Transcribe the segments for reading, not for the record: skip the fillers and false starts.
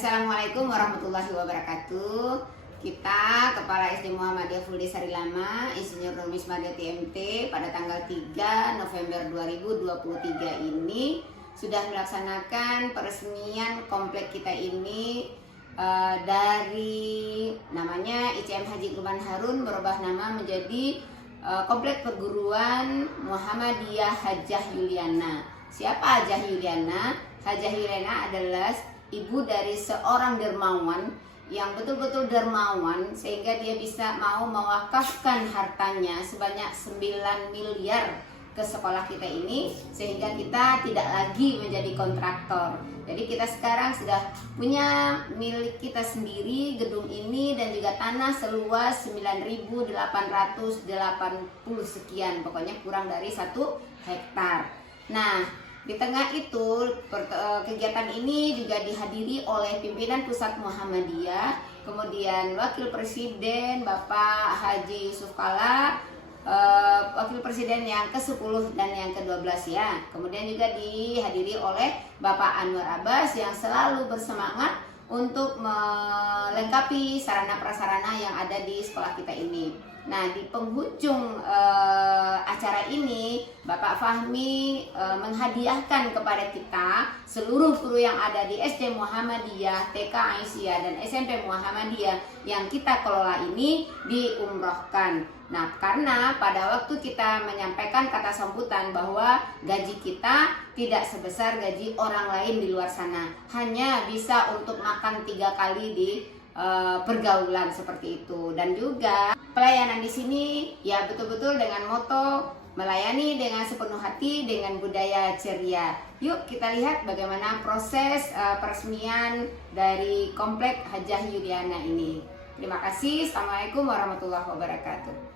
Assalamualaikum warahmatullahi wabarakatuh. Kita Kepala SD Muhammadiyah Full Day Sari Lama, Insinyur Nur Mismadia TMT pada tanggal 3 November 2023 ini sudah melaksanakan peresmian komplek kita ini dari namanya ICM Haji Lukman Harun berubah nama menjadi Komplek Perguruan Muhammadiyah Hajah Yuliana. Siapa Hajah Yuliana? Hajah Yuliana adalah ibu dari seorang dermawan yang betul-betul dermawan sehingga dia bisa mau mewakafkan hartanya sebanyak 9 miliar ke sekolah kita ini sehingga kita tidak lagi menjadi kontraktor. Jadi kita sekarang sudah punya milik kita sendiri gedung ini dan juga tanah seluas 9.880 sekian, pokoknya kurang dari 1 hektar. Nah, di tengah itu kegiatan ini juga dihadiri oleh pimpinan Pusat Muhammadiyah, kemudian Wakil Presiden Bapak Haji Yusuf Kala, Wakil Presiden yang ke-10 dan yang ke-12 ya. Kemudian juga dihadiri oleh Bapak Anwar Abbas yang selalu bersemangat untuk melengkapi sarana prasarana yang ada di sekolah kita ini. Nah, di penghujung acara ini Bapak Fahmi menghadiahkan kepada kita seluruh guru yang ada di SD Muhammadiyah, TK Aisyah dan SMP Muhammadiyah yang kita kelola ini diumrohkan. Nah, karena pada waktu kita menyampaikan kata sambutan bahwa gaji kita tidak sebesar gaji orang lain di luar sana, hanya bisa untuk makan 3 kali di pergaulan seperti itu. Dan juga pelayanan di sini ya betul-betul dengan moto melayani dengan sepenuh hati dengan budaya ceria. Yuk kita lihat bagaimana proses peresmian dari Komplek Hajah Yuliana ini. Terima kasih. Assalamualaikum warahmatullahi wabarakatuh.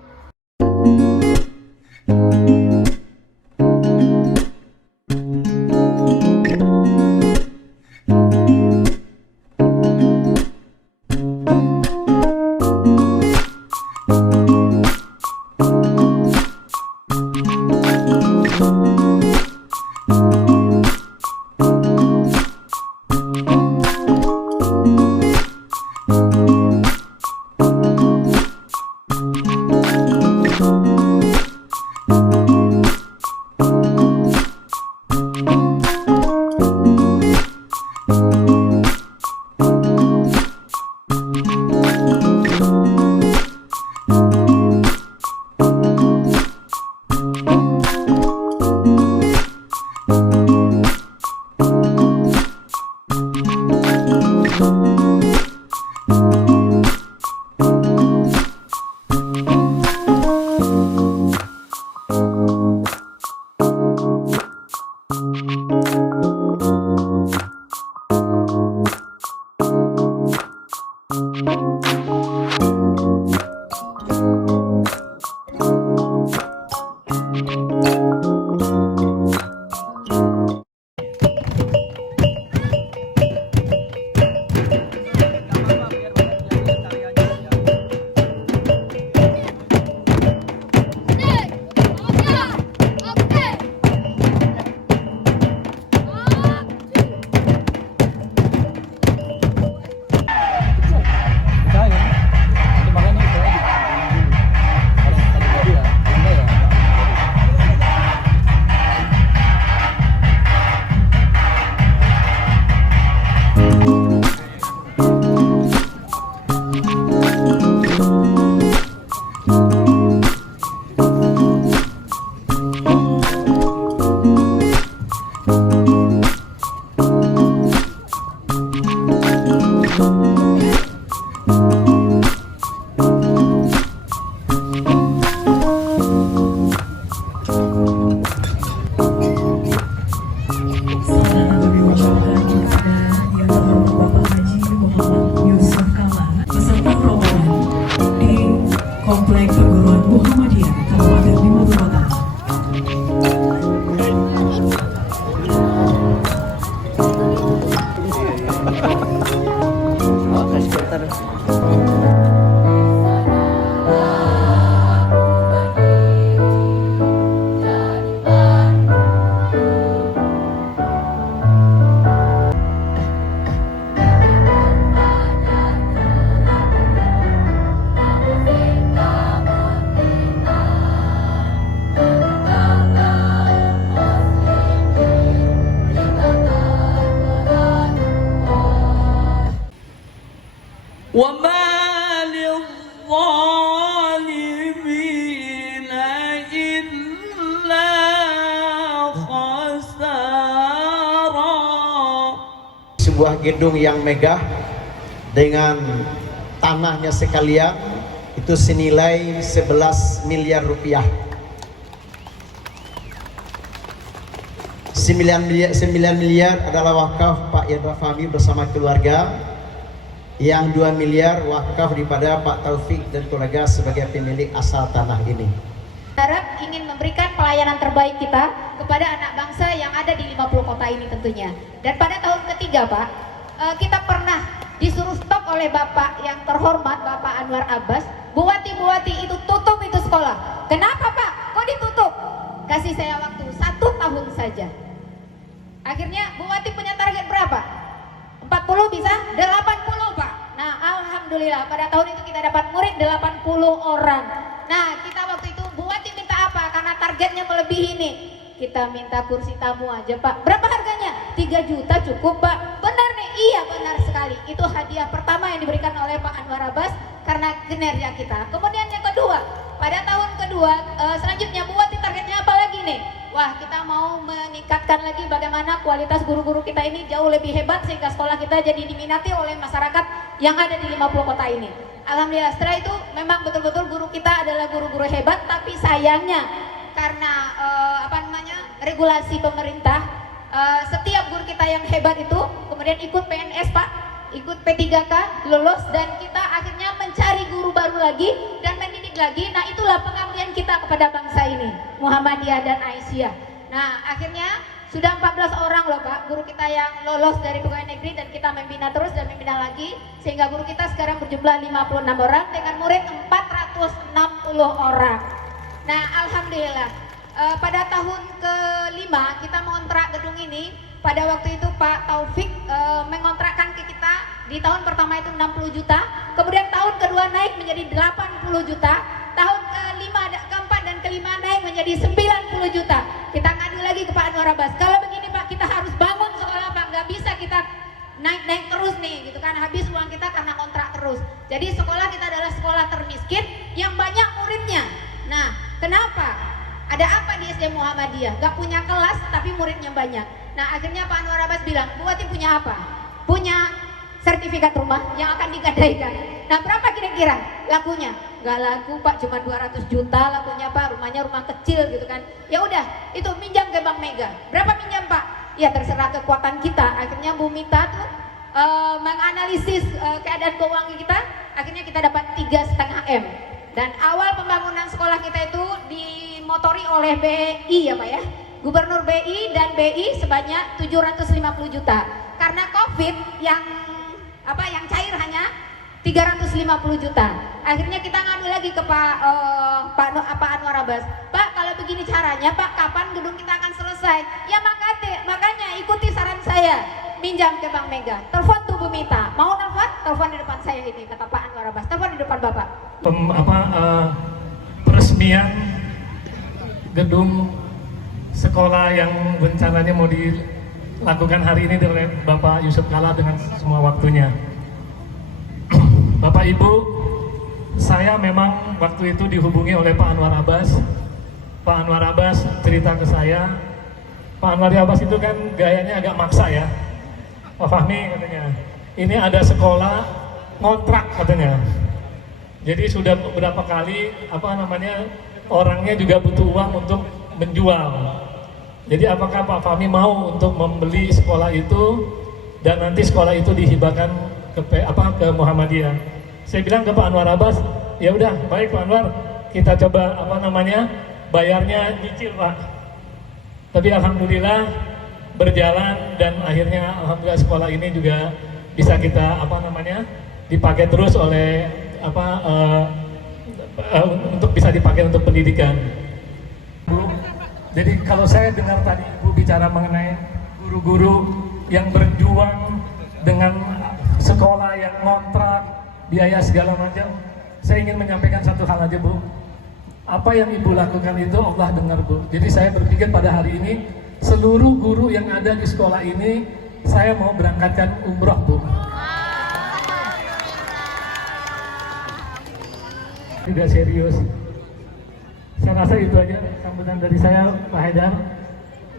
Komplek Perguruan Muhammadiyah Kabupaten Bima Kota. وما للظالمين إلا خسارا. Sebuah gedung yang megah dengan tanahnya sekalian itu senilai 11 miliar rupiah. 9 miliar adalah wakaf Pak Yadra Fahmi bersama keluarga, yang 2 miliar wakaf daripada Pak Taufik dan keluarga sebagai pemilik asal tanah ini. Harap ingin memberikan pelayanan terbaik kita kepada anak bangsa yang ada di 50 kota ini tentunya. Dan pada tahun ketiga Pak, kita pernah disuruh stop oleh Bapak yang terhormat, Bapak Anwar Abbas. Buati itu tutup itu sekolah. Kenapa Pak? Kok ditutup? Kasih saya waktu 1 tahun saja. Akhirnya Buati punya target berapa? 40 bisa? 80 Pak. Nah alhamdulillah pada tahun itu kita dapat murid 80 orang. Nah kita waktu itu Buati minta apa? Karena targetnya melebihi ini. Kita minta kursi tamu aja Pak. Berapa harganya? 3 juta cukup Pak. Benar nih? Iya benar sekali. Itu hadiah pertama yang diberikan oleh Pak Anwar Abbas karena kinerja kita. Kemudian yang kedua, pada tahun kedua selanjutnya Buati targetnya apa lagi nih? Wah kita mau meningkatkan lagi bagaimana kualitas guru-guru kita ini jauh lebih hebat sehingga sekolah kita jadi diminati oleh masyarakat yang ada di 50 kota ini. Alhamdulillah setelah itu memang betul-betul guru kita adalah guru-guru hebat, tapi sayangnya karena regulasi pemerintah, setiap guru kita yang hebat itu kemudian ikut PNS Pak, ikut P3K, lulus, dan kita akhirnya mencari guru baru lagi dan mendidik lagi. Nah itulah pengabdian kita kepada bangsa ini, Muhammadiyah dan Aisyah. Nah akhirnya sudah 14 orang loh Pak guru kita yang lolos dari pegawai negeri, dan kita membina terus dan membina lagi sehingga guru kita sekarang berjumlah 56 orang dengan murid 460 orang. Nah alhamdulillah pada tahun kelima kita mengontrak gedung ini. Pada waktu itu Pak Taufik mengontrakkan ke kita di tahun pertama itu 60 juta, kemudian tahun kedua naik menjadi 80 juta, tahun keempat dan kelima naik menjadi 90 juta. Kita ngadu lagi ke Pak Anwar Abbas, kalau begini Pak kita harus bangun sekolah Pak, nggak bisa kita naik terus nih gitu kan, habis uang kita karena kontrak terus. Jadi sekolah kita adalah sekolah termiskin yang banyak muridnya. Nah kenapa? Ada apa di SD Muhammadiyah? Gak punya kelas tapi muridnya banyak. Nah akhirnya Pak Anwar Abbas bilang, Buati punya apa? Punya sertifikat rumah yang akan digadaikan. Nah berapa kira-kira lakunya? Gak laku Pak, cuma 200 juta lakunya Pak, rumahnya rumah kecil gitu kan. Ya udah, itu minjam ke Bank Mega. Berapa minjam Pak? Ya terserah kekuatan kita. Akhirnya Bu Mita tuh menganalisis keadaan keuangan kita. Akhirnya kita dapat 3,5 M. Dan awal pembangunan sekolah kita itu dimotori oleh BI ya Pak ya, Gubernur BI dan BI sebanyak 750 juta. Karena COVID yang cair hanya 350 juta. Akhirnya kita ngadu lagi ke Pak Anwar Abbas. Pak kalau begini caranya Pak, kapan gedung kita akan selesai? Ya makanya ikuti saran saya, minjam ke Bank Mega. Telepon tuh Bu Mita, mau nelfon? Telepon di depan saya ini, kata Pak Anwar Abbas. Telepon di depan Bapak. Peresmian gedung sekolah yang rencananya mau dilakukan hari ini oleh Bapak Yusuf Kala dengan semua waktunya. Bapak Ibu, saya memang waktu itu dihubungi oleh Pak Anwar Abbas. Pak Anwar Abbas cerita ke saya, Pak Anwar Abbas itu kan gayanya agak maksa ya. Pak Fahmi katanya, ini ada sekolah ngontrak katanya. Jadi sudah beberapa kali orangnya juga butuh uang untuk menjual. Jadi apakah Pak Fahmi mau untuk membeli sekolah itu dan nanti sekolah itu dihibahkan ke Muhammadiyah? Saya bilang ke Pak Anwar Abbas, ya udah baik Pak Anwar, kita coba bayarnya nyicil Pak. Tapi alhamdulillah berjalan dan akhirnya alhamdulillah sekolah ini juga bisa kita dipakai terus oleh untuk bisa dipakai untuk pendidikan. Bu, jadi kalau saya dengar tadi Ibu bicara mengenai guru-guru yang berjuang dengan sekolah yang ngontrak, biaya segala macam, saya ingin menyampaikan satu hal aja Bu. Apa yang Ibu lakukan itu Allah dengar Bu. Jadi saya berpikir pada hari ini seluruh guru yang ada di sekolah ini saya mau berangkatkan umroh Bu. Tidak serius. Saya rasa itu aja sambutan dari saya, Pak Haidar,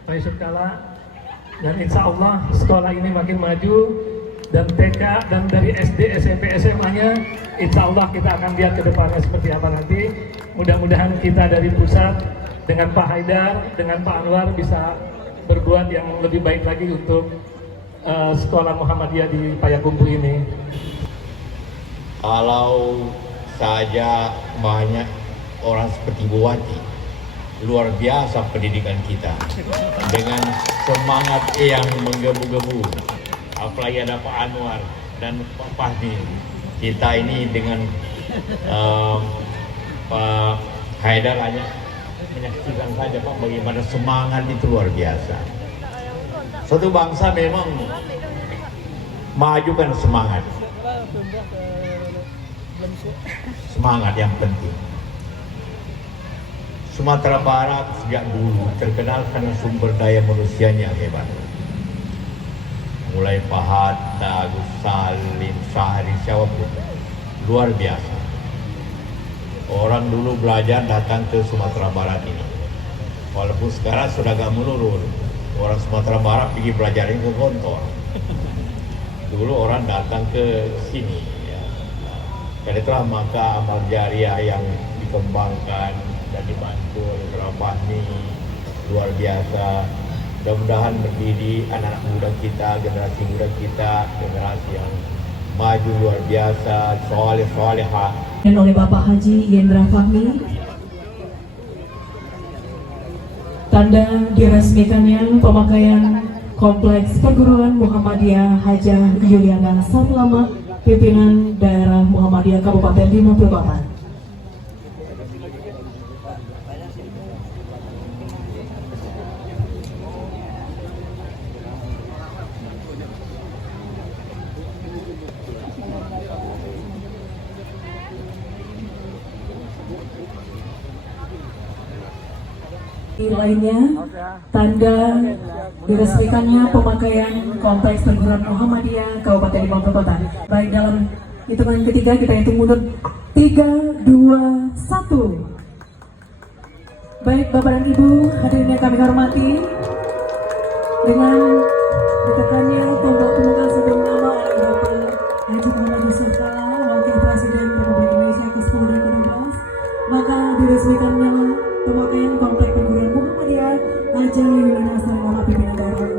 Pak Yusuf Kala, dan insya Allah sekolah ini makin maju, dan TK dan dari SD, SMP, SMA-nya insya Allah kita akan lihat ke depannya seperti apa nanti. Mudah-mudahan kita dari pusat dengan Pak Haidar, dengan Pak Anwar bisa berbuat yang lebih baik lagi untuk sekolah Muhammadiyah di Payakumbuh ini. Kalau saja banyak orang seperti Bu Wati, luar biasa pendidikan kita dengan semangat yang menggebu-gebu. Apalagi ada Pak Anwar dan Pak Fahmi. Kita ini dengan Pak Haidar hanya menyaksikan saja Pak bagaimana semangat itu luar biasa. Suatu bangsa memang maju kan semangat. Semangat yang penting. Sumatera Barat sejak dulu terkenal karena sumber daya manusianya yang hebat. Mulai Pak Hatta, Gus Salim, Syahri, siapapun, luar biasa. Orang dulu belajar datang ke Sumatera Barat ini. Walaupun sekarang sudah agak menurun. Orang Sumatera Barat pergi belajar ke Gontor. Dulu orang datang ke sini. Ya. Dan itulah maka amal jariah yang dikembangkan dan dibantu oleh Fahmi luar biasa. Mudah-mudahan mendidik anak-anak muda kita, generasi muda kita, generasi yang maju luar biasa, soleh-solehah. Dan oleh Bapak Haji Yendra Fahmi, tanda diresmikannya pemakaian Kompleks Perguruan Muhammadiyah Hajah Yuliana Satlama, pimpinan daerah Muhammadiyah Kabupaten 50 Kota. Lainnya, tanda diresmikannya pemakaian Kompleks Perguruan Muhammadiyah Kabupaten 50 Kota. Baik, dalam hitungan ketiga kita hitung mundur 3, 2, 1. Baik Bapak dan Ibu, hadirin yang kami hormati, dengan ditekannya tombol pembuka sebelum nama oleh Bapak Haji Muhammad Yusuf Kala, Wakil Presiden Republik Indonesia ke-10 dan ke-12, maka diresmikannya pemakaian Kompleks Perguruan Muhammadiyah Hajah Yuliana Satlama, pimpinan daerah.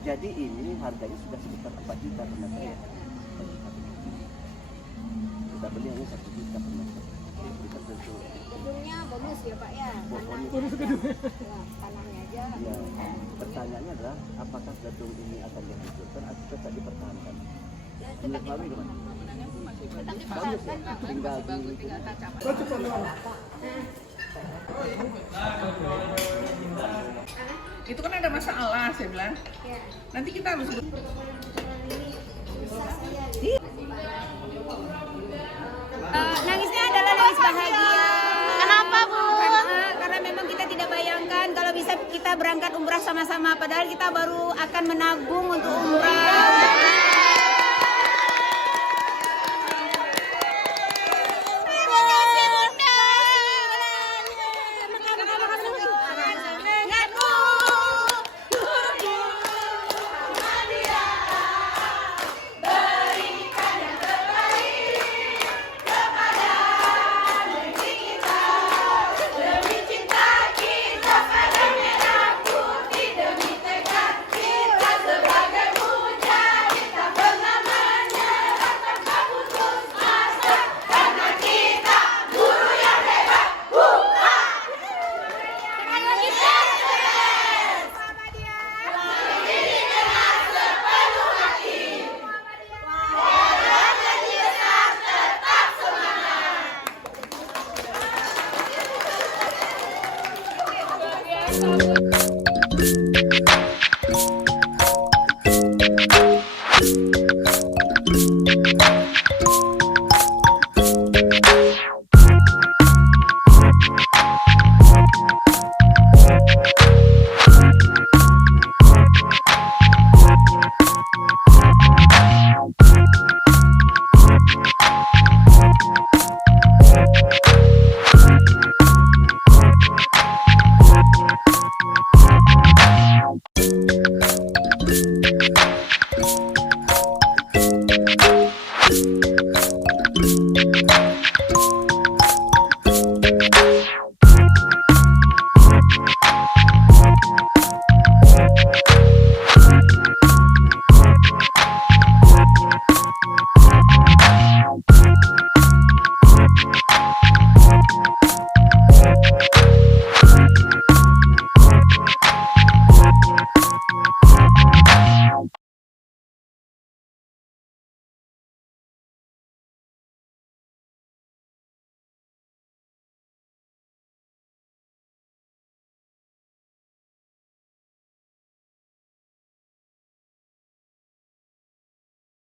Jadi ini harganya sudah sekitar 4 juta per meter ya. Kita beli hanya 1 juta per meter. Kita tentu. Gedungnya bonus ya Pak ya. Tanahnya aja. Ya, pertanyaannya adalah apakah gedung ini akan dihancurkan atau tetap dipertahankan? Menurut kami gimana? Bagus ya, tinggal di Itu kan ada masalah, saya bilang. Nanti kita harus Nangisnya adalah nangis bahagia. Kenapa, Bu? Karena memang kita tidak bayangkan kalau bisa kita berangkat umrah sama-sama. Padahal kita baru akan menabung untuk umrah. Thank you.